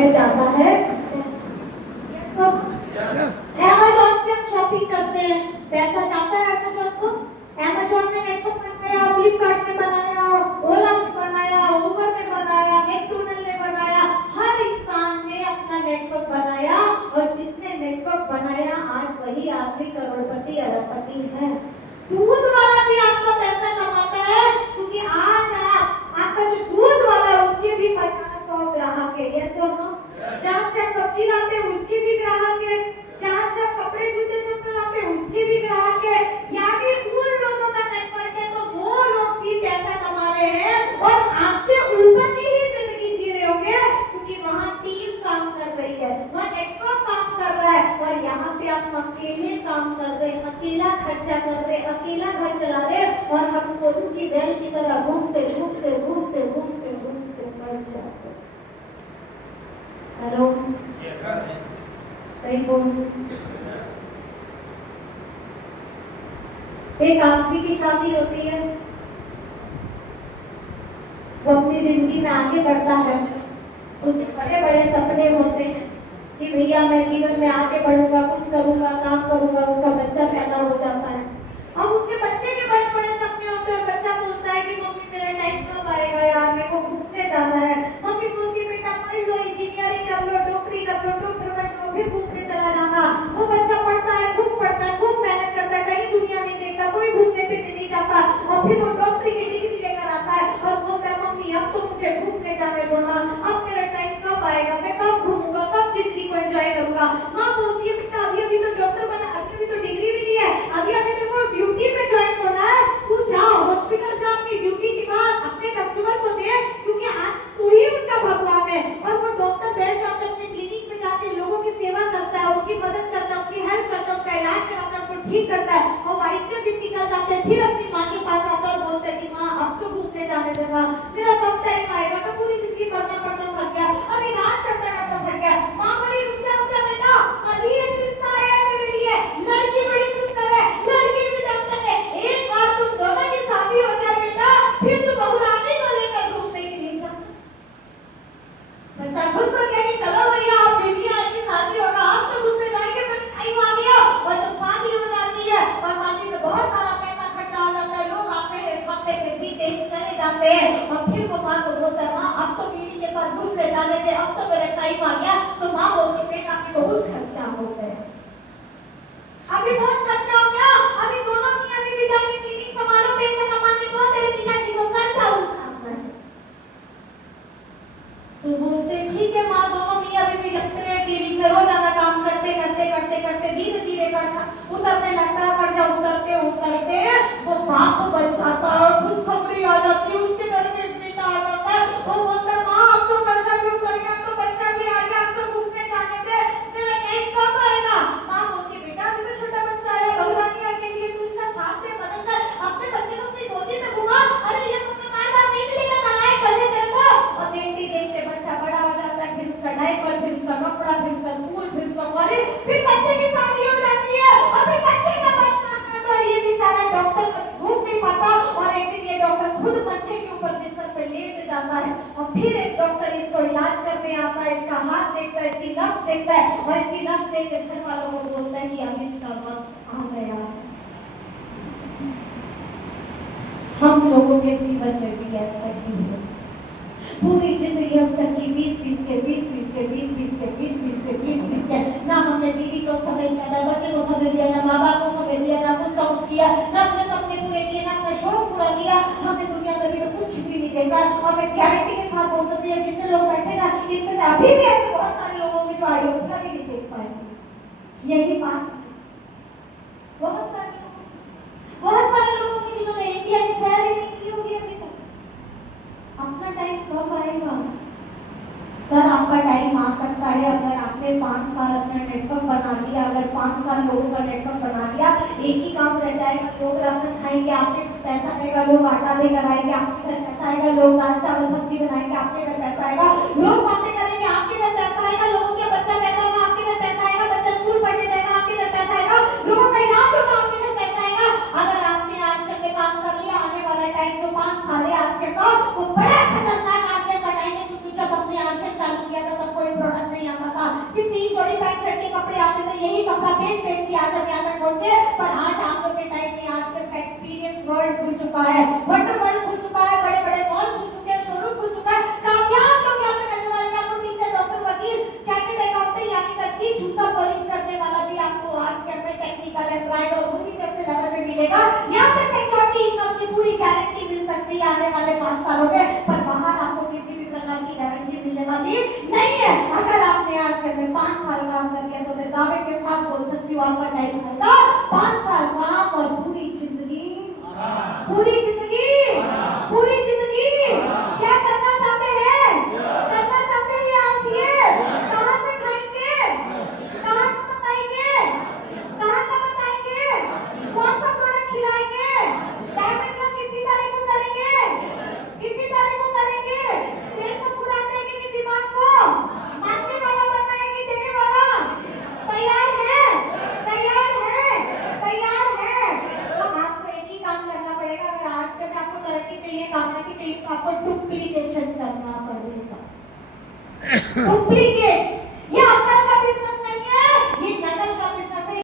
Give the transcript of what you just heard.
हमें जाता है अमेज़न से हम शॉपिंग करते हैं, पैसा जाता है अमेज़न को। अमेज़न ने नेटवर्क बनाया, फ्लिपकार्ट ने बनाया, ओला ने बनाया, उबर ने बनाया, मैकडॉनल्ड ने बनाया, हर इंसान ने अपना नेटवर्क बनाया और जिसने नेटवर्क बनाया आज वही आदमी करोड़पति अरबपति है। दूध वाला भी आपका पैसा कमाता है क्योंकि आज आपका जो दूध वाला है उसके भी 50-100 ग्राहक है। यस और नो? जहाँ से आप सब्जी लाते हैं उसके भी ग्राहक है, जहाँ से आप कपड़े जूते चप्पल लाते हैं उसके भी ग्राहक है। यानी उन लोगों का नेटवर्क है तो वो लोग भी पैसा कमा रहे हैं और आपसे ऊपर की ही जिंदगी जी रहे होंगे क्योंकि वहाँ टीम काम कर रही है, वहाँ नेटवर्क काम कर रहा है और यहाँ पे आप अकेले काम कर रहे हैं, अकेला खर्चा कर रहे हैं, अकेला घर चला रहे हैं और हम कोलू की बैल की तरह घूमते घूमते घूमते घूमते घूमते मर जाते। हेलो, सही बोल। एक आदमी की शादी होती है, वो अपनी जिंदगी में आगे बढ़ता है, उसके बड़े बड़े सपने होते हैं कि भैया मैं जीवन में आगे बढ़ूंगा, कुछ करूंगा, काम करूंगा। उसका बच्चा पैदा हो जाता है। अब उसके बच्चे के बड़े बड़े सपने होते हैं। बच्चा बोलता है कि मम्मी मेरा टाइम कब आएगा यार, मेरे को घूमने जाना है। मम्मी बोलती बेटा पढ़ लो, इंजीनियरिंग कर लो, नौकरी कर लो, डॉक्टर बन लो, फिर घूमने चला जाना। वो बच्चा पढ़ता है, खूब मेहनत करता है, कहीं दुनिया नहीं देखता, कोई घूमने फिरने नहीं जाता और फिर वो डॉक्टरी की डिग्री लेकर आता है और बोलता है मम्मी अब तो मुझे घूमने जाने दो ना, अब मेरा टाइम कब आएगा, मैं कब घूमूंगा, कब जिंदगी को एंजॉय करूंगा। माँ बोलती है बेटा अभी तो डॉक्टर बना, अभी तो डिग्री भी ली है, अभी तेरे को ड्यूटी पे ज्वाइन होना है, तू जा हॉस्पिटल जा, अपनी ड्यूटी की बात अपने कस्टमर को दे क्योंकि आज तू ही उनका भगवान है। और वो डॉक्टर बैठ जाकर अपने क्लिनिक में जाके लोगों की सेवा करता है, उनकी मदद करता है, उनकी हेल्प करता है, उनका इलाज कराता है, उनको ठीक करता है और वाइफ के दिन निकल जाते हैं। फिर अपनी माँ के पास आता है और बोलते हैं कि माँ अब तो घूमने जाने देना, मेरा कब टाइम आएगा, मैं पूरी जिंदगी पढ़ता थक गया, अब इलाज करता थक गया। माँ बोली रुक जा बेटा, अभी एक रिश्ता आया है तेरे लिए, लड़की बड़ी सुंदर है, लड़की भी डॉक्टर है, एक बार तुम दोनों की शादी हो जाए बेटा, फिर तुम बहुरानी को लेकर घूमने के लिए जा। बच्चा खुश हो गया कि चलो भैया आप बेटियां की शादी होगा, आप तो घूमने जाएंगे, पर टाइम आ गया और जब शादी हो जाती है और शादी में बहुत सारा पैसा खर्चा हो जाता है, लोग आते हैं खाते हैं पीते चले जाते हैं और फिर वो माँ को बोलता है माँ अब तो बीवी के साथ घूमने जाने दे, अब तो मेरा टाइम आ गया। तो माँ बोलती बेटा अभी बहुत खर्चा हो गया, अभी बहुत खर्चा हो गया, अभी दोनों मियां बीवी जाके क्लिनिक संभालो, पैसा कमाने को तेरे पिताजी को खर्चा उठाना है। तो बोलते ठीक है माँ, दोनों मियां बीवी चलते हैं क्लिनिक में, रोजाना काम करते करते करते करते धीरे धीरे करता उतरने लगता है, कर्जा उतरते उतरते वो बाप बन जाता है, खुशखबरी आ जाती है, उसके घर में बेटा आ जाता है, वो बोलता है माँ अब तो कर्जा भी उतर गया, अब तो बच्चा भी आ गया, अब तो घूमने जाने दे, मेरा टाइम कब आएगा। माँ बोलती बेटा अभी तो छोटा बच्चा है, बहुरानी के लिए तू इसका साथ दे, मदद कर, अपने बच्चे को अपनी गोदी में घुमा, अरे ये तुमने बार बार नहीं मिलेगा नालायक कर दे तेरे को। और देखते देखते बच्चा बड़ा हो जाता है, फिर उसका डायपर, फिर उसका कपड़ा, फिर उसका स्कूल, फिर उसका कॉलेज, फिर बच्चे की शादी हो जाती है और फिर बच्चे का बच्चा आता है। ये बेचारा डॉक्टर घूम नहीं पाता और एक दिन ये डॉक्टर खुद बच्चे के ऊपर बिस्तर पे लेट जाता है और फिर एक डॉक्टर इसको इलाज करने आता है, इसका हाथ देखता है, इसकी नब्ज देखता है और इसकी नब्ज देख के घर वालों को बोलता है कि अब इसका वक्त आ गया। हम लोगों के जीवन में भी ऐसा ही है, पूरी जिंदगी हम चक्की 20 के ना हमने बीवी को समय दिया, ना बच्चे को समय दिया, ना माँ बाप को समय दिया, ना खुद का कुछ किया, ना अपने सपने पूरे किए, ना अपना शौक पूरा किया। हमने दुनिया में भी तो कुछ भी नहीं देखा और मैं गारंटी के साथ बोल सकती हूँ जितने लोग बैठे ना इसमें से अभी भी ऐसे बहुत सारे लोगों की जो अयोध्या भी नहीं देख पाएंगे, यही पास बहुत सारे लोगों की जिन्होंने इंडिया की सैर ही नहीं की होगी अभी तक। अपना टाइम कब आएगा सर? आपका टाइम आ सकता है अगर आपने 5 साल अपना नेटवर्क बना लिया, अगर 5 साल लोगों का नेटवर्क बना लिया, एक ही काम रह जाएगा, लोग राशन खाएंगे, आपके पैसा आएगा, लोग आटा लेकर आएंगे, आपके घर पैसा आएगा, लोग दाल चावल सब्जी बनाएंगे, आपके घर पैसा आएगा, लोग बातें करेंगे, आपके घर पैसा आएगा, लोगों के बच्चा पैदा होगा, आपके घर पैसा आएगा, बच्चा स्कूल पढ़ने जाएगा, आपके घर पैसा आएगा, लोगों का इलाज होगा, आपके घर पैसा आएगा। अगर आपने आज तक में काम कर लिया, आने वाला टाइम जो 5 साल है आज के का वो बड़ा खतरनाक आज का टाइम है, क्योंकि जब अपने आज से चालू किया था तब कोई आते थे यही कपड़ा बेच बेच के आज हम यहाँ तक पहुंचे, पर आज आप लोग के टाइम में आज का एक्सपीरियंस वर्ल्ड खुल चुका है, वंडर वर्ल्ड खुल चुका है, बड़े बड़े मॉल खुल चुके हैं, शोरूम खुल चुका है, कामयाब लोग यहाँ पे रहने वाले हैं। आपको टीचर, डॉक्टर, वकील, चार्टर्ड अकाउंटेंट यानी करके जूता पॉलिश करने वाला भी आपको आज के अंदर टेक्निकल एम्प्लॉयड और उन्हीं जैसे लेवल में मिलेगा। यहाँ पे सिक्योरिटी इनकम की पूरी गारंटी मिल सकती है आने वाले 5 सालों में, पर बाहर आपको किसी भी प्रकार की गारंटी मिलने वाली नहीं है। अगर आपने आज के अंदर 5 साल काम कर लिया तो मैं दावे के साथ बोल सकती हूँ आपका टाइम आएगा 5 साल काम और पूरी जिंदगी क्या करना चाहते हैं? करना चाहते हैं आप ये कहाँ से खाएंगे, कहाँ से बताएंगे, कहाँ का बताएंगे, कौन सा प्रोडक्ट खिलाएंगे, डायमंड का कितनी तारीख को करेंगे, कितनी तारीख को करेंगे, पेट को पूरा देंगे कि दिमाग को मांगने वाला बनाएंगे, देने वाला तैयार है, तैयार है, तैयार है। तो आपको एक ही काम करना पड़ेगा। अगर आज से आपको तरक्की चाहिए, कामयाबी चाहिए, तो आपको डुप्लीकेशन करना पड़ेगा।